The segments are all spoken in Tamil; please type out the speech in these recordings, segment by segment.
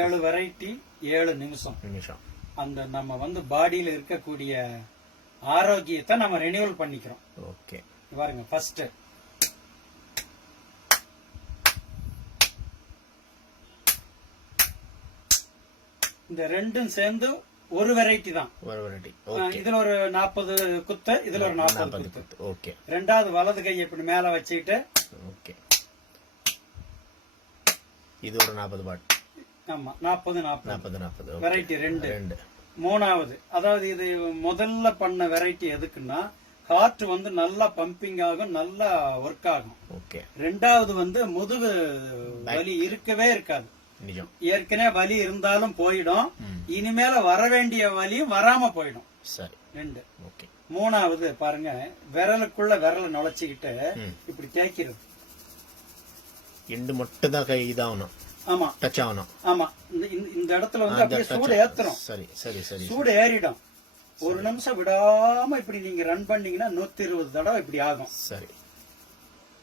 ஏழு வெரைட்டி ஏழு நிமிஷம் நிமிஷம் அந்த நம்ம வந்து பாடியில இருக்கக்கூடிய ஆரோக்கியத்தை நம்ம ரெனியூவல் பண்ணிக்கிறோம் ஓகே பாருங்க ஃபர்ஸ்ட் இந்த ரெண்டும் சேர்ந்து ஒரு வெரைட்டி தான் ஒரு வெரைட்டி இதுல ஒரு நாற்பது குத்து இதுல ஒரு நாற்பது குத்து ஓகே ரெண்டாவது வலது கையை இப்படி மேல வச்சுக்கிட்டு ஓகே இது ஒரு நாற்பது பாட்டு ஆமா நாற்பது நாற்பது நாற்பது நாற்பது வெரைட்டி ரெண்டு ரெண்டு மூணாவது அதாவது இது முதல்ல பண்ண வெரைட்டி எதுக்குன்னா காற்று வந்து நல்லா பம்பிங் ஆகும் நல்லா ஒர்க் ஆகும் ஓகே ரெண்டாவது வந்து முதுகு வலி இருக்கவே இருக்காது ஏற்கனவே வலி இருந்தாலும் போயிடும் இனிமேல வர வேண்டிய வலியும் வராம போயிடும் சரி ரெண்டு ஓகே மூணாவது பாருங்க விரலுக்குள்ள விரலை நுழைச்சிக்கிட்டு இப்படி தேய்க்கிறது எண்டு மட்டும் தான் கை இதாகணும் ஆமா டச் ஆகணும் ஆமா இந்த இடத்துல வந்து அப்படியே சூடு ஏத்துறோம் சரி சரி சரி சூடு ஏறிடும் ஒரு நிமிஷம் விடாம இப்படி நீங்க ரன் பண்ணீங்கன்னா நூத்தி இருபது தடவை இப்படி ஆகும் சரி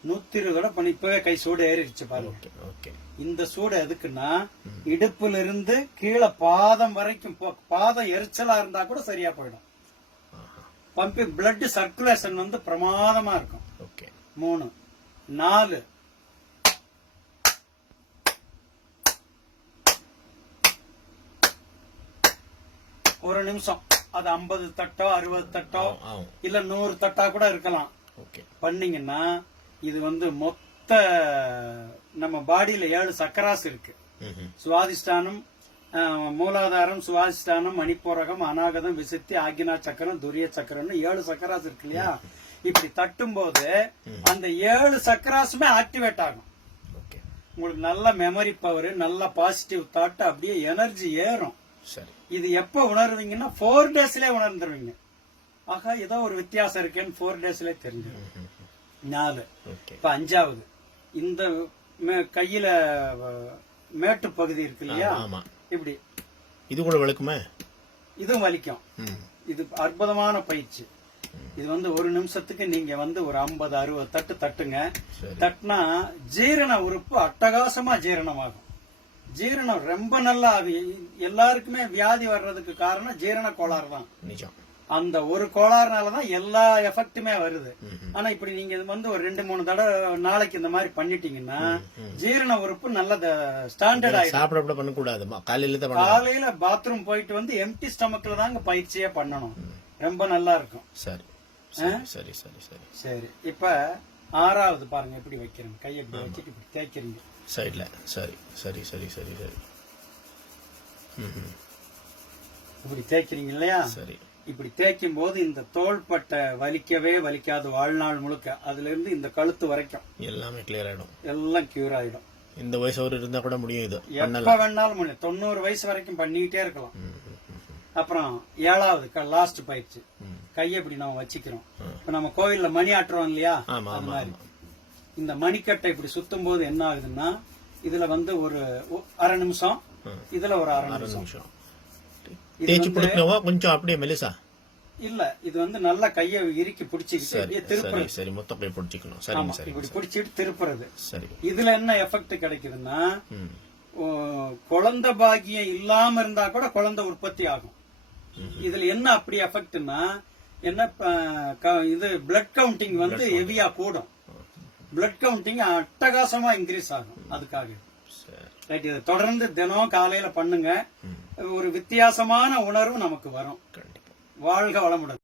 நூத்தி இருபது தடவை பண்ணி இப்பவே கை சூடு ஏறிடுச்சு பாருங்க ஓகே இந்த சூடு எதுக்குன்னா இடுப்புல இருந்து கீழே பாதம் வரைக்கும் பாதம் எரிச்சலா இருந்தா கூட சரியா போயிடும் பம்பிங் பிளட் சர்க்குலேஷன் வந்து பிரமாதமா இருக்கும் ஓகே மூணு நாலு ஒரு நிமிஷம் அது ஐம்பது தட்டோ அறுபது தட்டோ இல்ல நூறு தட்டா கூட இருக்கலாம் பண்ணீங்கன்னா இது வந்து மொத்த நம்ம பாடியில ஏழு சக்கராஸ் இருக்கு சுவாதிஷ்டானம் மூலாதாரம் சுவாதிஷ்டானம் மணிப்பூரகம் அநாகதம் விசித்தி ஆகினா சக்கரம் துரிய சக்கரம்னு ஏழு சக்கராஸ் இருக்கு இல்லையா இப்படி தட்டும் போது அந்த ஏழு சக்கராசுமே ஆக்டிவேட் ஆகும் உங்களுக்கு நல்ல மெமரி பவர் நல்ல பாசிட்டிவ் தாட் அப்படியே எனர்ஜி ஏறும் சரி இது எப்போ உணர்வீங்கன்னா ஃபோர் டேஸ்ல உணர்ந்துருவீங்க ஆகா ஏதோ ஒரு வித்தியாசம் இருக்குன்னு ஃபோர் டேஸ்ல தெரிஞ்சிடும் நாலு இப்போ அஞ்சாவது இந்த கையில மேட்டு பகுதி இருக்கு இல்லையா இப்படி இது கூட வலிக்குமே இதுவும் வலிக்கும் இது அற்புதமான பயிற்சி இது வந்து ஒரு நிமிஷத்துக்கு நீங்க வந்து ஒரு ஐம்பது அறுபது தட்டு தட்டுங்க தட்டுனா ஜீரண உறுப்பு அட்டகாசமா ஜீரணமாகும் ஜீரணம் ரொம்ப நல்லா எல்லாருக்குமே வியாதி வர்றதுக்கு காரணம் ஜீரண கோளாறு தான் நிஜம் அந்த ஒரு கோளாறுனாலதான் எல்லா எஃபெக்ட்டுமே வருது ஆனா இப்படி நீங்க வந்து ஒரு ரெண்டு மூணு தடவை நாளைக்கு இந்த மாதிரி பண்ணிட்டீங்கன்னா ஜீரண உறுப்பு நல்ல ஸ்டாண்டர்ட் ஆகி சாப்பிட பண்ணக்கூடாது காலையில காலையில பாத்ரூம் போயிட்டு வந்து எம்டி ஸ்டமக்ல தாங்க பயிற்சியே பண்ணணும் ரொம்ப நல்லா இருக்கும் சரி சரி சரி சரி சரி இப்ப ஆறாவது பாருங்க எப்படி வைக்கிறேன் கையை இப்படி வச்சுட்டு இப்படி தேய்க்கிறீங்க சைடில் சரி சரி சரி சரி சரி இப்படி தேய்க்கிறீங்க இல்லையா சரி இப்படி தேய்க்கும் போது இந்த தோள்பட்டை வலிக்கவே வலிக்காது வாழ்நாள் முழுக்க அதுல இருந்து இந்த கழுத்து வரைக்கும் எல்லாமே கிளியர் ஆயிடும் எல்லாம் கியூர் ஆயிடும் இந்த வயசு ஒரு இருந்தா கூட முடியும் இது எப்ப வேணாலும் முடியும் தொண்ணூறு வயசு வரைக்கும் பண்ணிக்கிட்டே இருக்கலாம் அப்புறம் ஏழாவது லாஸ்ட் பயிற்சி கையை இப்படி நம்ம வச்சுக்கிறோம் இப்ப நம்ம கோவில்ல மணி ஆட்டுறோம் இல்லையா அது மாதிரி இந்த மணிக்கட்டை இப்படி சுத்தும் போது என்ன ஆகுதுன்னா இதுல வந்து ஒரு அரை நிமிஷம் இதுல ஒரு அரை நிமிஷம் தேய்ச்சி பிடிக்கவா கொஞ்சம் அப்படியே மெலிசா இல்ல இது வந்து நல்லா கைய இறுக்கி பிடிச்சிட்டு அப்படியே சரி மொத்த கை பிடிச்சிக்கணும் சரி சரி இப்படி பிடிச்சிட்டு திருப்புறது சரி இதுல என்ன எஃபெக்ட் கிடைக்குதுன்னா குழந்தை பாகியம் இல்லாம இருந்தா கூட குழந்தை உற்பத்தி ஆகும் இதுல என்ன அப்படி எஃபெக்ட்னா என்ன இது பிளட் கவுண்டிங் வந்து ஹெவியா கூடும் பிளட் கவுண்டிங் அட்டகாசமா இன்க்ரீஸ் ஆகும் அதுக்காக ரைட் இதை தொடர்ந்து தினம் காலையில பண்ணுங்க ஒரு வித்தியாசமான உணர்வு நமக்கு வரும் வாழ்க வளமுடன்